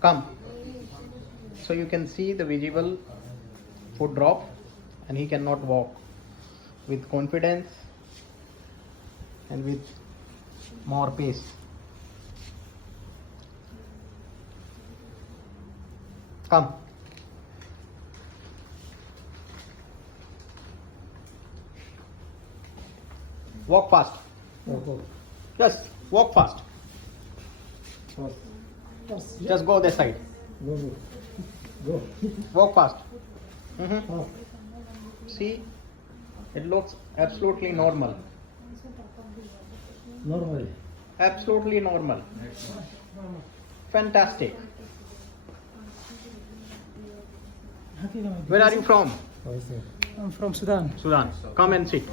Come. So you can see the visible foot drop, and he cannot walk with confidence and with more pace. Come. Walk fast. Yes, walk fast. Just go this side. Go. Walk fast. See, it looks absolutely normal. Normally. Absolutely normal. Fantastic. Where are you from? I'm from Sudan. Sudan. Come and sit.